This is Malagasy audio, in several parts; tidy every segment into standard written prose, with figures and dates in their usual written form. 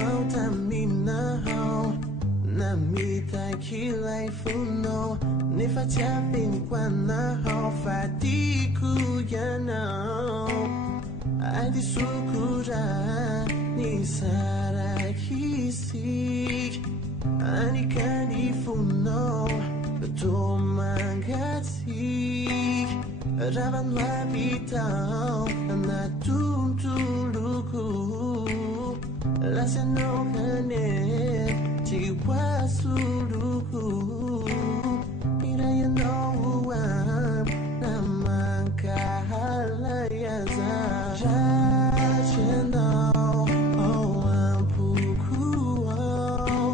ao taminao na mitakilay funo nefa tsy ampeniko anao fa tiako ianao adisokora ny sarakisik anikany funao to mangatsik ravan lapitao anatuntuluku lasanao kane tiwasuluku irayanao am namankahalayasa rachenao oh ampuku oh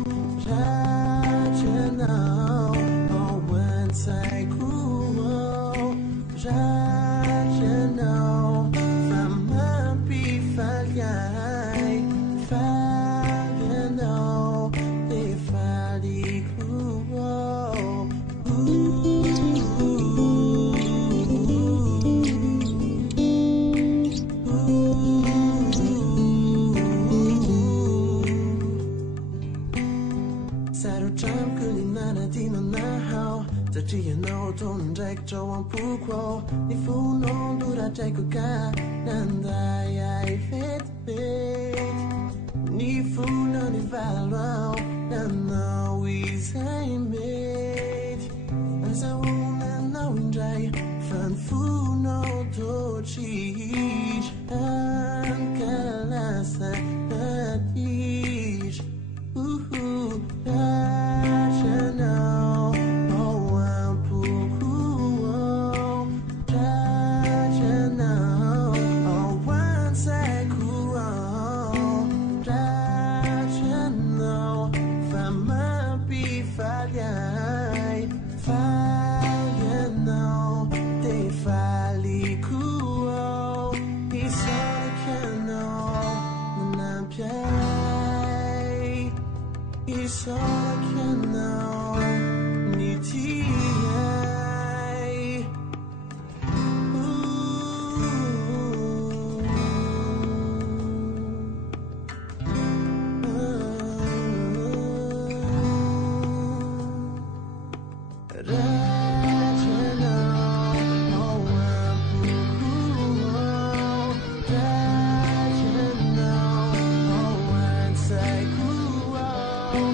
rachenao oh ansaiku oh rachenao famampi falyai falyanao te faliku oh sarotramiko ny nanadinanao satria ianao taona ndraikitrao ampoko ny fonondorataiko ka nanday ay vetivety ny fona ny valo ao nanao izay mety azahoananao indray fa ny fonao totrisy ankalasa natitry rachenao oh ampuku oh rachenao oh ansaiku oh rachenao famampi falyai falyanao te faliku oh isarakanao nanampiai isarakanao nitiai rachenao oh ampuku oh rachenao oh ansaiku oh